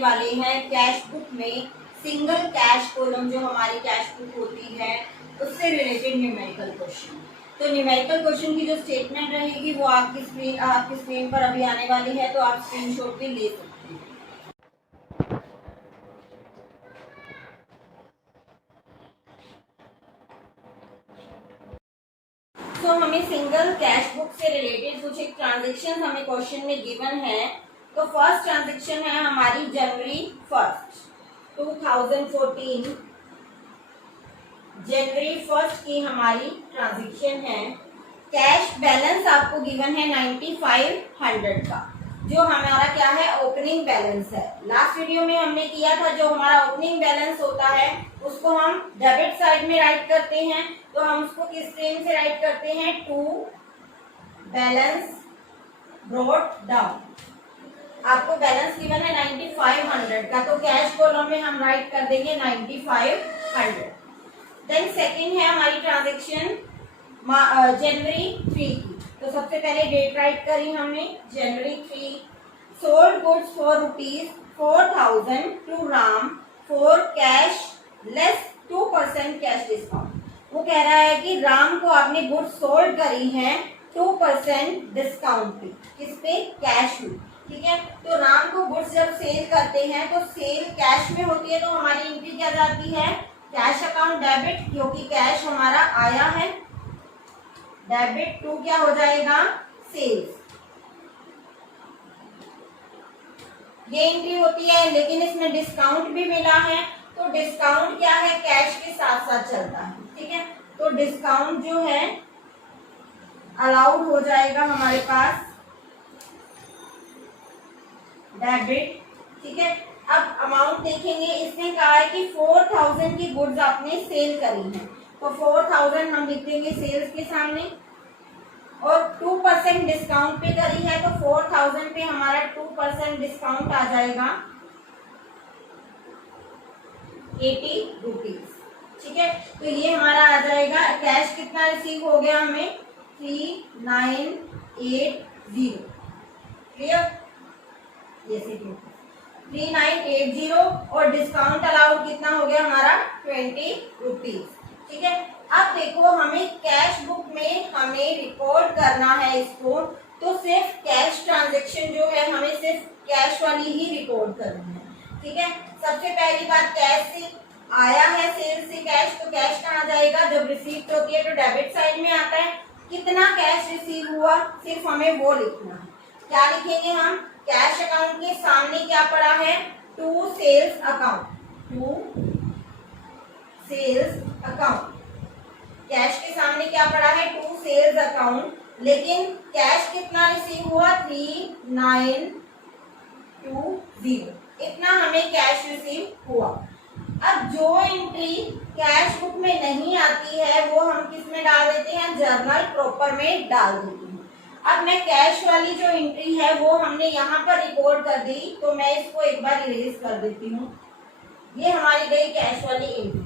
वाले हैं cash book में सिंगल कैश कॉलम जो हमारी कैश बुक होती है उससे रिलेटेड न्यूमेरिकल क्वेश्चन। तो न्यूमेरिकल क्वेश्चन की जो स्टेटमेंट रहेगी वो आपकी स्क्रीन पर अभी आने वाली है, तो आप स्क्रीनशॉट भी ले सकते हैं। तो हमें सिंगल कैश बुक से रिलेटेड कुछ एक ट्रांजेक्शन हमें क्वेश्चन में गिवन है। तो फर्स्ट ट्रांजेक्शन है हमारी जनवरी 1 2014, जनवरी 1 की हमारी ट्रांजेक्शन है। कैश बैलेंस आपको गिवन है 9500 का, जो हमारा क्या है ओपनिंग बैलेंस है। लास्ट वीडियो में हमने किया था जो हमारा ओपनिंग बैलेंस होता है उसको हम डेबिट साइड में राइट करते हैं, तो हम उसको किस सेम से राइट करते हैं, टू बैलेंस ब्रॉट डाउन। आपको बैलेंस गिवन है 9500 का, तो कैश कॉलम में हम राइट कर देंगे 9500। देन सेकंड है हमारी ट्रांजेक्शन जनवरी 3 की, तो सबसे पहले डेट राइट करी हमने जनवरी 3। Sold goods for ₹4000 to Ram for cash less 2% cash discount. वो कह रहा है कि राम को आपने गुड्स सोल्ड करी है 2% डिस्काउंट पे, किस पे, कैश में। ठीक है, तो राम को गुड्स जब सेल करते हैं तो सेल कैश में होती है, तो हमारी एंट्री क्या जाती है, कैश अकाउंट डेबिट, क्योंकि कैश हमारा आया है, डेबिट टू क्या हो जाएगा, सेल्स। ये एंट्री होती है, लेकिन इसमें डिस्काउंट भी मिला है, तो डिस्काउंट क्या है, कैश के साथ साथ चलता है। ठीक है, तो डिस्काउंट जो है अलाउड हो जाएगा हमारे पास डेबिट। ठीक है, अब अमाउंट देखेंगे, इसने कहा है कि 4000 की गुड्स आपने सेल करी है, तो 4000 हम लिख देंगे सेल्स के सामने, और 2% डिस्काउंट पे करी है, तो 4000 पे हमारा 2% डिस्काउंट आ जाएगा 80 रुपीज। ठीक है, तो ये हमारा आ जाएगा, कैश कितना रिसीव हो गया हमें, 3980। क्लियर, ये 3980, और डिस्काउंट अलाउड कितना हो गया हमारा 20 रुपीज। ठीक है, अब देखो हमें कैश बुक में हमें रिकॉर्ड करना है इसको, तो सिर्फ कैश ट्रांजैक्शन जो है हमें सिर्फ कैश वाली ही रिकॉर्ड करनी है। ठीक है, सबसे पहली बात कैश से आया है, सेल से कैश, तो कैश कहाँ जाएगा, जब रिसीव होती है तो डेबिट साइड में आता है। कितना कैश रिसीव हुआ सिर्फ हमें वो लिखना है। क्या लिखेंगे हम, कैश अकाउंट के सामने क्या पड़ा है, to sales account, to sales account. Cash के सामने क्या पड़ा है, टू सेल्स अकाउंट, लेकिन कैश कितना रिसीव हुआ, 3920, इतना हमें कैश रिसीव हुआ। अब जो एंट्री कैश बुक में नहीं आती है वो हम किस में डाल देते हैं, जर्नल प्रॉपर में डाल देते हैं। अब मैं कैश वाली जो एंट्री है वो हमने यहाँ पर रिकॉर्ड कर दी, तो मैं इसको एक बार इरेज कर देती हूँ। ये हमारी गई कैश वाली एंट्री।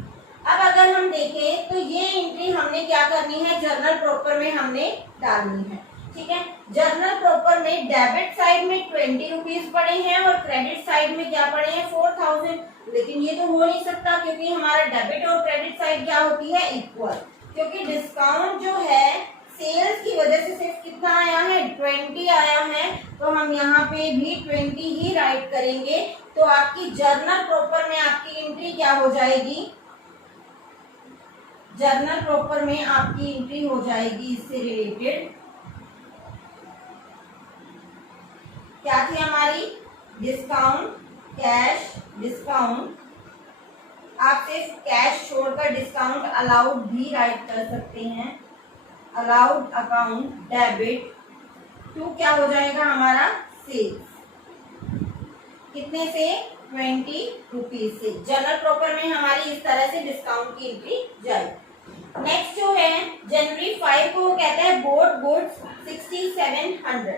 अब अगर हम देखें तो ये एंट्री हमने क्या करनी है, जर्नल प्रॉपर में हमने डालनी है। ठीक है, जर्नल प्रॉपर में डेबिट साइड में 20 रुपीज पड़े हैं और क्रेडिट साइड में क्या पड़े हैं, 4000। लेकिन ये तो हो नहीं सकता, क्योंकि हमारा डेबिट और क्रेडिट साइड क्या होती है, इक्वल, क्योंकि डिस्काउंट जो है सेल्स की वजह से सिर्फ कितना आया है, 20 आया है, तो हम यहाँ पे भी 20 ही राइट करेंगे। तो आपकी जर्नल प्रॉपर में आपकी एंट्री क्या हो जाएगी, जर्नल प्रॉपर में आपकी एंट्री हो जाएगी इससे रिलेटेड, क्या थी हमारी, डिस्काउंट, कैश डिस्काउंट। आप सिर्फ कैश छोड़कर डिस्काउंट अलाउड भी राइट कर सकते हैं, अलाउड अकाउंट डेबिट टू क्या हो जाएगा हमारा, सेल्स, कितने से, 20 रुपीज से। जनरल प्रॉपर में हमारी इस तरह से डिस्काउंट की एंट्री जाएगी। नेक्स्ट जो है जनवरी 5 को कहता है बोट गुड्स 6700।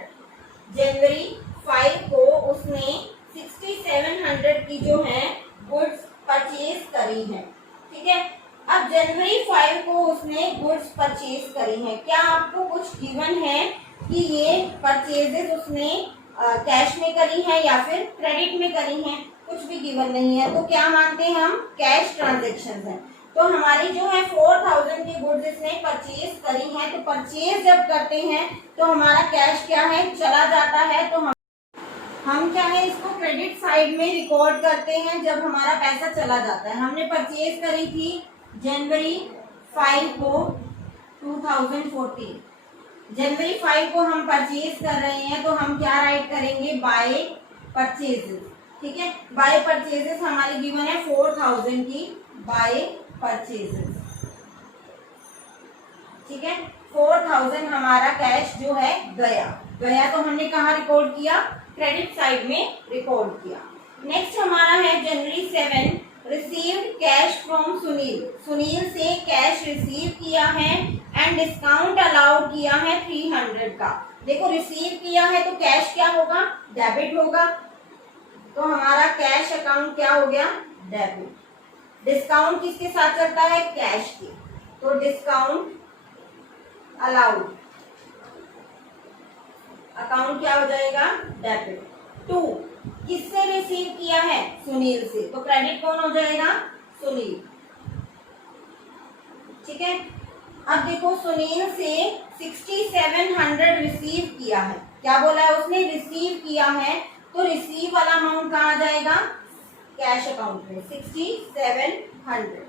जनवरी 5 को उसने 6700 की जो है गुड्स परचेज करी है। ठीक है, अब जनवरी 5 को उसने गुड्स परचेज करी है। क्या आपको कुछ गिवन है कि ये परचेजेस उसने कैश में करी है या फिर क्रेडिट में करी है? कुछ भी गिवन नहीं है, तो क्या मानते हैं हम, कैश ट्रांजेक्शन है। तो हमारी जो है 4000 की गुड्स इसने परचेज करी है, तो परचेज जब करते हैं तो हमारा कैश क्या है, चला जाता है। तो हम क्या है, इसको क्रेडिट साइड में रिकॉर्ड करते हैं जब हमारा पैसा चला जाता है। हमने परचेज करी थी जनवरी 5 को 2014, जनवरी 5 को हम परचेज कर रहे हैं, तो हम क्या राइट करेंगे, बाय परचेजेस। ठीक है, बाय परचेजेस हमारी गिवन है 4000 की, बाय परचेजेस। ठीक है, 4000 हमारा कैश जो है गया तो हमने कहा रिकॉर्ड किया, क्रेडिट साइड में रिकॉर्ड किया। नेक्स्ट हमारा है जनवरी 7, received cash from Sunil, Sunil से कैश रिसीव किया है एंड डिस्काउंट अलाउड किया है 300 का। देखो रिसीव किया है तो कैश क्या होगा, डेबिट होगा, तो हमारा कैश अकाउंट क्या हो गया, डेबिट। डिस्काउंट किसके साथ चलता है, कैश के, तो डिस्काउंट अलाउड, अकाउंट क्या हो जाएगा, डेबिट। 2, किससे रिसीव किया है, सुनील से, तो क्रेडिट कौन हो जाएगा, सुनील। ठीक है, अब देखो सुनील से 6700 रिसीव किया है, क्या बोला है उसने, रिसीव किया है, तो रिसीव वाला अमाउंट कहाँ आ जाएगा, कैश अकाउंट में 6700।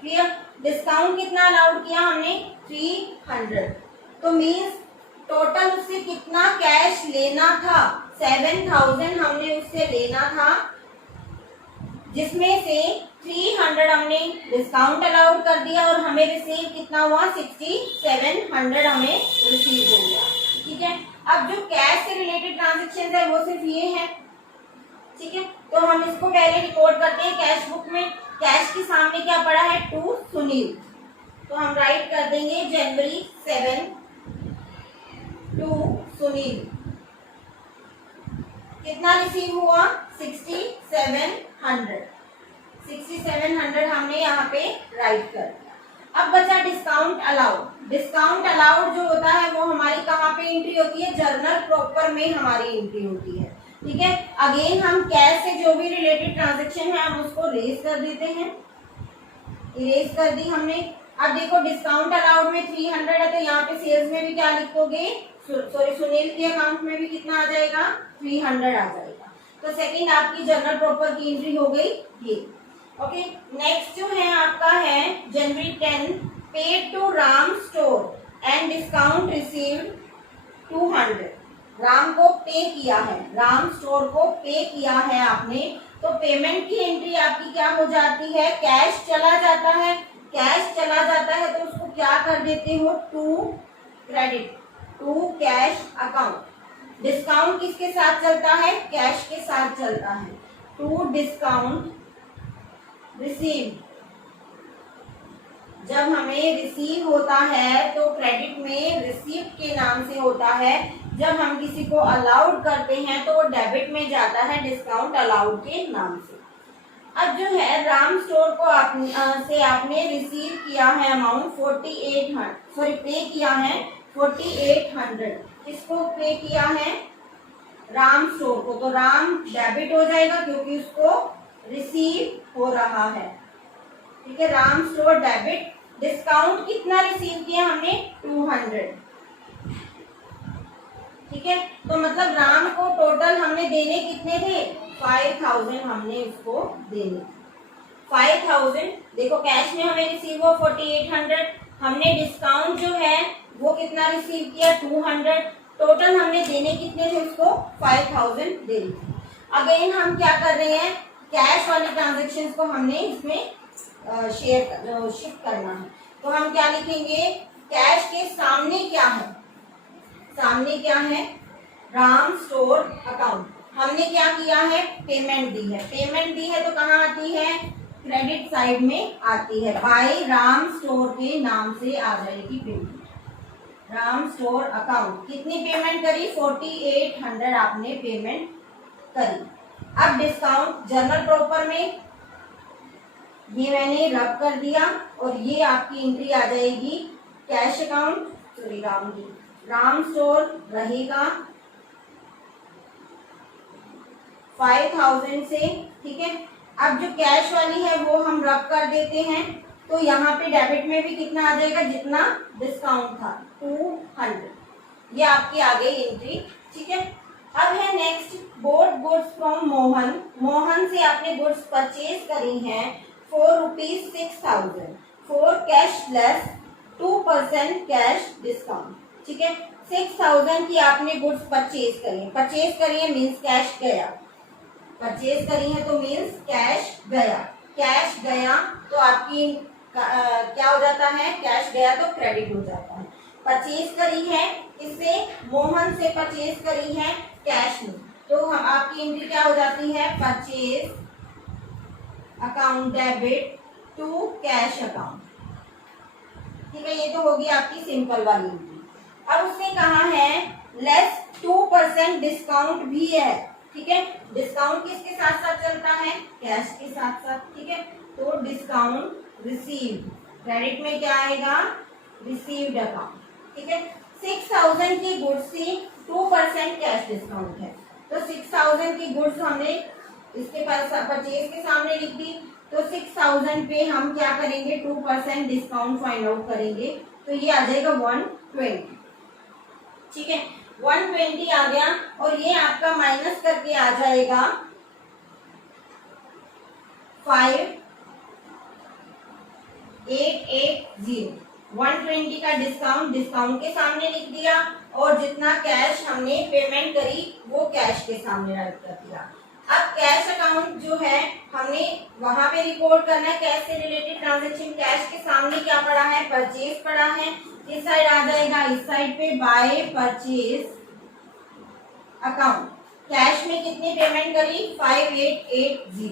क्लियर। डिस्काउंट कितना अलाउड किया हमने, 300, तो मीन्स टोटल उससे कितना कैश लेना था, 7000 हमने उससे लेना था, जिसमें से 300 हमने डिस्काउंट अलाउड कर दिया और हमें रिसीव कितना हुआ, 6700 हमें रिसीव हो गया। ठीक है, अब जो कैश से रिलेटेड ट्रांजेक्शन है वो सिर्फ ये है। ठीक है, तो हम इसको पहले रिकॉर्ड करते हैं कैश बुक में। कैश के सामने क्या पड़ा है, टू सुनील, तो हम राइट कर देंगे जनवरी 7 टू सुनील। कितना रिसीव हुआ, 6700, 6700 हमने यहाँ पे राइट कर दिया। अब बचा डिस्काउंट अलाउड। डिस्काउंट अलाउड जो होता है वो हमारी कहाँ पे एंट्री होती है, जर्नल प्रॉपर में हमारी एंट्री होती है। ठीक है, अगेन हम कैश से जो भी रिलेटेड ट्रांजेक्शन है हम उसको रेज कर देते हैं, इरेज कर दी हमने। अब देखो डिस्काउंट अलाउड में 300 है, तो यहाँ पे सेल्स में भी क्या लिखोगे, सॉरी सुनील के अकाउंट में भी कितना आ जाएगा, 300 आ जाएगा। तो सेकंड आपकी जनरल प्रॉपर की एंट्री हो गई ये। ओके, नेक्स्ट जो है आपका है जनवरी 10, paid to Ram store and discount received 200। Ram को पे किया है, राम स्टोर को पे किया है आपने, तो पेमेंट की एंट्री आपकी क्या हो जाती है, कैश चला जाता है। कैश चला जाता है तो उसको क्या कर देते हो, to credit, to cash account. Discount किसके साथ चलता है, कैश के साथ चलता है, टू डिस्काउंट रिसीव। जब हमें रिसीव होता है तो क्रेडिट में रिसीव्ड के नाम से होता है, जब हम किसी को अलाउड करते हैं तो वो डेबिट में जाता है डिस्काउंट अलाउड के नाम से। अब जो है राम स्टोर को आपने रिसीव किया है अमाउंट 4800, सॉरी पे किया है 4800। किसको पे किया है, राम स्टोर को, तो राम डेबिट हो जाएगा क्योंकि उसको रिसीव हो रहा है। ठीक है, राम स्टोर डेबिट। डिस्काउंट कितना रिसीव किया हमने, 200। ठीक है, तो मतलब राम को टोटल हमने देने कितने थे, 5000 हमने उसको देने 5000। देखो कैश में हमें रिसीव हो 4800, हमने डिस्काउंट जो है वो कितना रिसीव किया, 200। टोटल हमने देने कितने थे उसको, 5000 देने। अगेन हम क्या कर रहे हैं, कैश वाले ट्रांजेक्शन को हमने इसमें शिफ्ट करना है, तो हम क्या लिखेंगे, कैश के सामने क्या है, सामने क्या है, राम स्टोर अकाउंट। हमने क्या किया है, पेमेंट दी है, पेमेंट दी है तो कहाँ आती है, क्रेडिट साइड में आती है, बाय राम स्टोर के नाम से आ जाएगी पेमेंट। राम स्टोर अकाउंट कितनी पेमेंट करी, 4800 आपने पेमेंट करी। अब डिस्काउंट जनरल प्रॉपर में ये मैंने रब कर दिया और ये आपकी एंट्री आ जाएगी cash account, sorry Ram store रहेगा 5000 से, ठीक है। अब जो कैश वाली है वो हम रब कर देते हैं, तो यहाँ पे डेबिट में भी कितना आ जाएगा, जितना डिस्काउंट था 200। ये आपकी आ गई एंट्री, ठीक है। अब है next, boat goods from Mohan. Mohan से आपने गुड्स परचेज करी हैं ₹6,000 फॉर कैशलेस 2% कैश डिस्काउंट, ठीक है। 6,000 की आपने गुड्स परचेज करी है मीन्स कैश गया, परचेज करी है तो मीन्स कैश गया, कैश गया तो आपकी क्या हो जाता है, कैश गया तो क्रेडिट हो जाता है। परचेज करी है इससे, मोहन से परचेज करी है कैश में, तो हम आपकी एंट्री क्या हो जाती है, purchase account debit to cash account, ठीक है। ये तो होगी आपकी सिंपल वाली एंट्री। अब उसने कहा है लेस 2% डिस्काउंट भी है, ठीक है। डिस्काउंट किसके साथ साथ चलता है, कैश के साथ साथ, ठीक है। तो डिस्काउंट रिसीव्ड, क्रेडिट में क्या आएगा, रिसीव्ड अकाउंट, ठीक है। 6,000 की गुड्स थी, 2% कैश डिस्काउंट है, तो 6,000 की गुड्स हमने इसके परचेज के सामने लिख दी, तो 6,000 पे हम क्या करेंगे, 2% डिस्काउंट फाइंड आउट करेंगे, तो ये आ जाएगा 120, ठीक है। 120 आ गया और ये आपका माइनस करके आ जाएगा 5880। 120 का डिस्काउंट के सामने लिख दिया और जितना कैश हमने पेमेंट करी वो कैश के सामने राइट कर दिया। अब कैश अकाउंट जो है हमने वहां पे रिकॉर्ड करना है, कैश से रिलेटेड ट्रांजेक्शन। कैश के सामने क्या पड़ा है, परचेज पड़ा है, इस साइड आ जाएगा, इस साइड पे बाय परचेज अकाउंट। कैश में कितनी पेमेंट करी, 5880,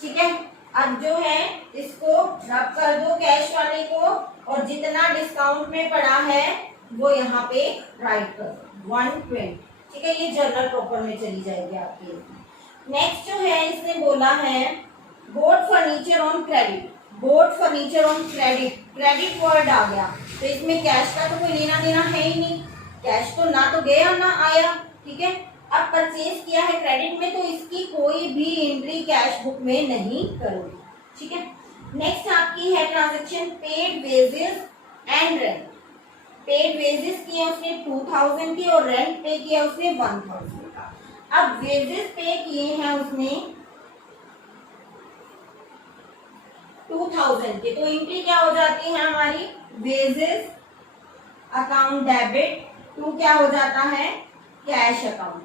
ठीक है। अब जो है इसको रब कर दो कैश वाले को और जितना डिस्काउंट में पड़ा है वो यहाँ पे राइट कर दो 120, ठीक है। ये जर्नल प्रॉपर में चली जाएगी आपकी। नेक्स्ट जो है इसने बोला है boat furniture on credit. Boat furniture on credit, credit word आ गया तो इसमें कैश का तो कोई लेना देना है ही नहीं, कैश तो ना तो गया ना आया, ठीक है। अब परचेज किया है क्रेडिट में तो इसकी कोई भी एंट्री कैश बुक में नहीं करोगे, ठीक है। नेक्स्ट आपकी है transaction paid wages and rent. Paid wages किया उसने 2,000 की और रेंट पे किया उसने 1,000 का। अब वेजेस पे किए हैं उसने 2,000 के, तो एंट्री क्या हो जाती है हमारी, वेजेस अकाउंट डेबिट टू क्या हो जाता है, कैश अकाउंट,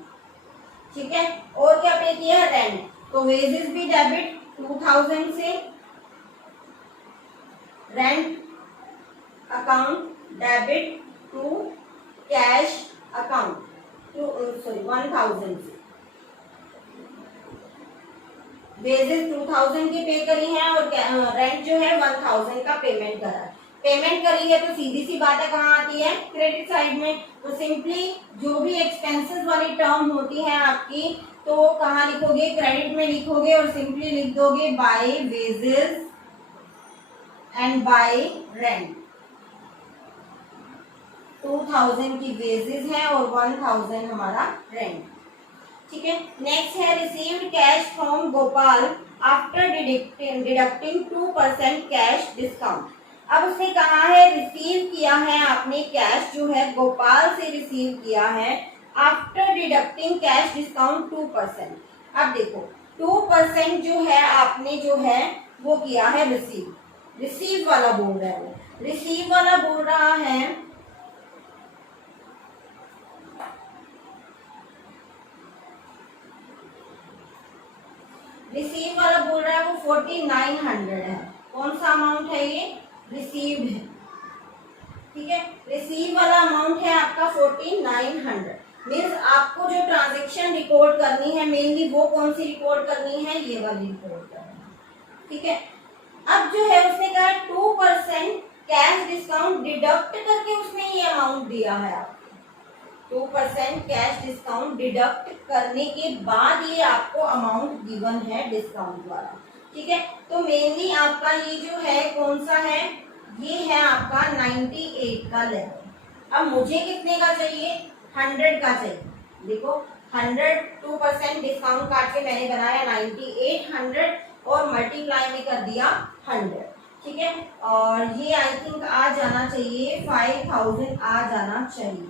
ठीक है। और क्या पे किया, रेंट, तो वेजेस भी डेबिट 2,000 से, rent account debit to cash account to 1,000 से। वेजेस 2,000 की पे करी है और रेंट जो है 1,000 का पेमेंट करा है। पेमेंट करी है तो सीधी सी बात है कहाँ आती है, क्रेडिट साइड में। तो सिंपली जो भी एक्सपेंसेस वाली टर्म होती है आपकी तो कहाँ लिखोगे, क्रेडिट में लिखोगे और सिंपली लिख दोगे by wages and by rent. 2,000 की वेजेस है और 1,000 हमारा रेंट, ठीक है। नेक्स्ट है received cash from Gopal after deducting 2% cash discount. अब उसने कहा है रिसीव किया है आपने कैश जो है गोपाल से रिसीव किया है आफ्टर डिडक्टिंग कैश डिस्काउंट 2%। अब देखो 2% जो है आपने जो है वो किया है रिसीव, रिसीव वाला बोल रहा है, वो रिसीव वाला बोल रहा है रिसीव वाला बोल रहा है वो 4,900 है। कौन सा अमाउंट है ये, रिसीव्ड है, ठीक है। रिसीव वाला अमाउंट है आपका 4,900। मीन्स आपको जो ट्रांजेक्शन रिकॉर्ड करनी है मेनली वो कौन सी रिकॉर्ड करनी है, ये वाली रिकॉर्ड करनी है, ठीक है। अब जो है उसने कहा 2% कैश डिस्काउंट डिडक्ट करके उसने ये अमाउंट दिया है आपको। 2% कैश डिस्काउंट डिडक्ट करने के बाद ये आपको अमाउंट गिवन है डिस्काउंट वाला, ठीक है। तो मेनली आपका ये जो है कौन सा है, ये है आपका 98 का लेवल। अब मुझे कितने का चाहिए, 100 का चाहिए। देखो 102% डिस्काउंट काट के मैंने बनाया 9800 और मल्टीप्लाई में कर दिया 100, ठीक है। और ये आई थिंक आ जाना चाहिए 5000 आ जाना चाहिए।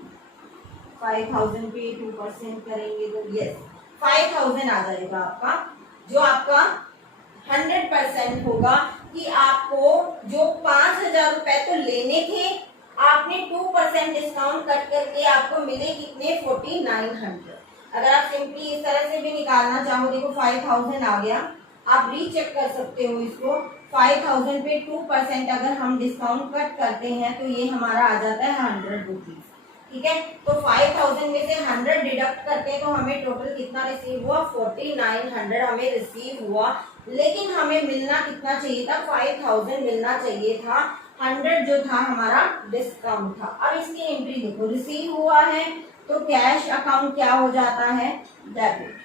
5000 पे 2% करेंगे तो यस 5000 आ जाएगा आपका, जो आपका 100% होगा कि आपको जो 5000 रुपए तो लेने थे, आपने 2% डिस्काउंट कट करके आपको मिले कितने 4900। अगर आप सिंपली इस तरह से भी निकालना चाहो, देखो 5000 आ गया, आप रीचेक कर सकते हो इसको। 5000 पे 2% अगर हम डिस्काउंट कट करते हैं तो ये हमारा आ जाता है 100 रुपीज, ठीक है। तो 5000 में से 100 डिडक्ट करते हैं तो हमें टोटल कितना रिसीव हुआ 4900 हमें रिसीव हुआ। लेकिन हमें मिलना कितना चाहिए था 5000 मिलना चाहिए था, 100 जो था हमारा डिस्काउंट था। अब इसकी एंट्री देखो, रिसीव हुआ है तो कैश अकाउंट क्या हो जाता है डेबिट,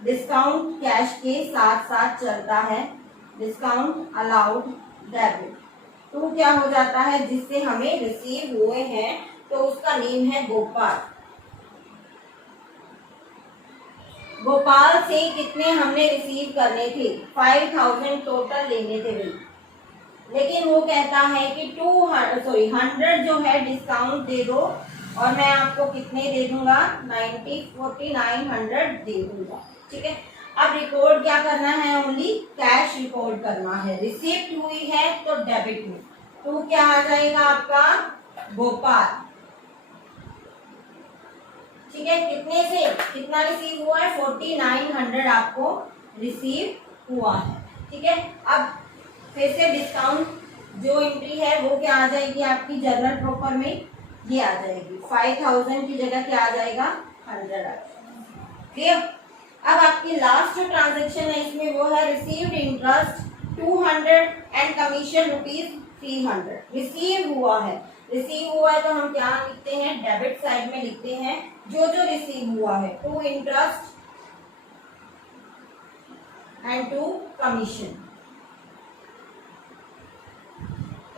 डिस्काउंट कैश के साथ साथ चलता है, डिस्काउंट अलाउड डेबिट। तो क्या हो जाता है जिससे हमें रिसीव हुए हैं तो उसका नेम है गोपाल। गोपाल से कितने हमने रिसीव करने थे 5000 टोटल लेने थे भाई, लेकिन वो कहता है कि 100 जो है डिस्काउंट दे दो और मैं आपको कितने दे दूंगा 4900 दे दूंगा, ठीक है। अब रिकॉर्ड क्या करना है, ओनली कैश रिकॉर्ड करना है। रिसीप्ट हुई है तो डेबिट में, तो क्या आ जाएगा आपका गोपाल, ठीक है। कितने से कितना रिसीव हुआ है 4900 आपको रिसीव हुआ है, ठीक है। अब फिर से डिस्काउंट जो एंट्री है वो क्या आ जाएगी आपकी जर्नल प्रॉपर में, ये आ जाएगी 5000 की जगह क्या आ जाएगा 100 आ जाएगा, क्लियर। अब आपकी लास्ट जो ट्रांजेक्शन है इसमें वो है received interest 200 and commission ₹300 receive हुआ है। रिसीव हुआ है तो हम क्या लिखते हैं डेबिट साइड में लिखते हैं जो जो रिसीव हुआ है, to interest and to commission.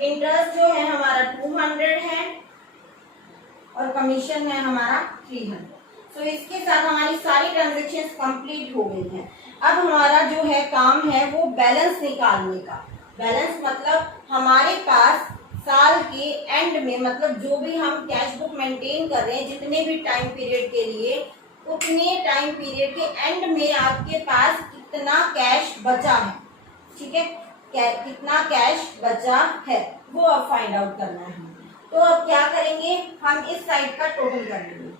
Interest जो है हमारा 200 है और कमीशन है हमारा 300। सो इसके साथ हमारी सारी ट्रांजेक्शन कंप्लीट हो गई हैं। अब हमारा जो है काम है वो बैलेंस निकालने का। बैलेंस मतलब हमारे पास साल के एंड में, मतलब जो भी हम कैश बुक मेंटेन कर रहे हैं जितने भी टाइम पीरियड के लिए, उतने टाइम पीरियड के एंड में आपके पास कितना कैश बचा है, ठीक है। कितना कैश बचा है वो अब फाइंड आउट करना है। तो अब क्या करेंगे, हम इस साइड का टोटल कर लेंगे,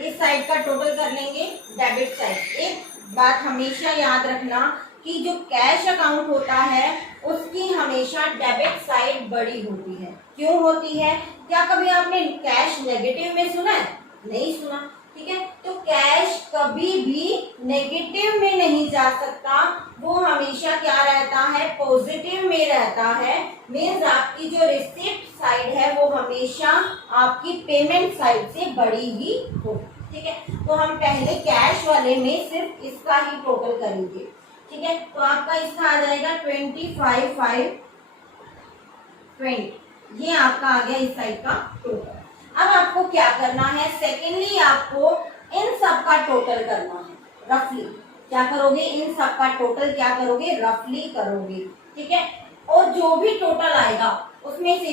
इस साइड का टोटल कर लेंगे डेबिट साइड। एक बात हमेशा याद रखना कि जो कैश अकाउंट होता है उसकी हमेशा डेबिट साइड बड़ी होती है। क्यों होती है, क्या कभी आपने कैश नेगेटिव में सुना है? नहीं सुना, ठीक है। तो कैश कभी भी नेगेटिव में नहीं जा सकता, वो हमेशा क्या रहता है पॉजिटिव में रहता है। मीन्स आपकी जो रिसिप्ट साइड है वो हमेशा आपकी पेमेंट साइड से बड़ी ही हो, ठीक है। तो हम पहले कैश वाले में सिर्फ इसका ही टोटल करेंगे, ठीक है। तो आपका इसका आ जाएगा 25,520, ये आपका आ गया इस साइड का टोटल। अब आपको क्या करना है, सेकेंडली आपको इन सब का टोटल करना है रफली। क्या करोगे, इन सब का टोटल क्या करोगे, रफली करोगे, ठीक है। और जो भी टोटल आएगा उसमें से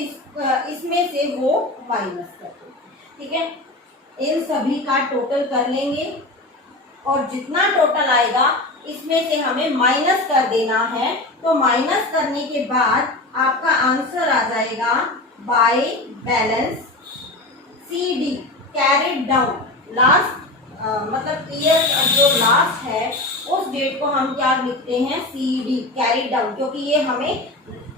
इसमें से वो माइनस कर दो, ठीक है। इन सभी का टोटल कर लेंगे और जितना टोटल आएगा इसमें से हमें माइनस कर देना है। तो माइनस करने के बाद आपका आंसर आ जाएगा by balance CD carried down last, मतलब ईयर जो लास्ट है उस डेट को हम क्या लिखते हैं CD कैरिड डाउन, क्योंकि ये हमें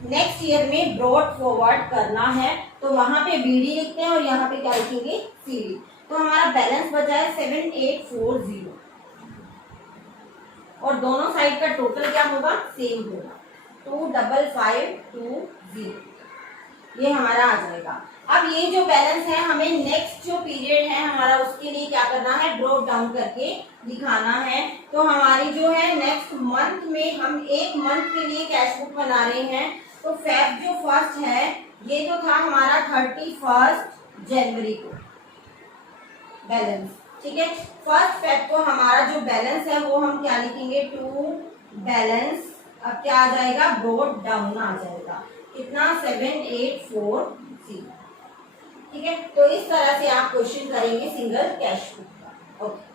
नेक्स्ट ईयर में ब्रॉड फॉरवर्ड करना है। तो वहां पे BD लिखते हैं और यहाँ पे क्या लिखेंगे CD। तो हमारा बैलेंस बचा है 7840 और दोनों साइड का टोटल क्या होगा, सेम होगा 25,520, ये हमारा आ जाएगा। अब ये जो बैलेंस है हमें नेक्स्ट जो पीरियड है हमारा उसके लिए क्या करना है, ड्रॉप डाउन करके दिखाना है। तो हमारी जो है नेक्स्ट मंथ में हम एक मंथ के लिए कैश बुक बना रहे हैं। तो फेब जो फर्स्ट है ये जो था हमारा 31 जनवरी को बैलेंस, ठीक है। फर्स्ट फेब को हमारा जो बैलेंस है वो हम क्या लिखेंगे, टू बैलेंस। अब क्या आ जाएगा, ब्रॉट डाउन आ जाएगा, कितना 7840। ठीक है, तो इस तरह से आप क्वेश्चन करेंगे सिंगल कैश बुक का। ओके।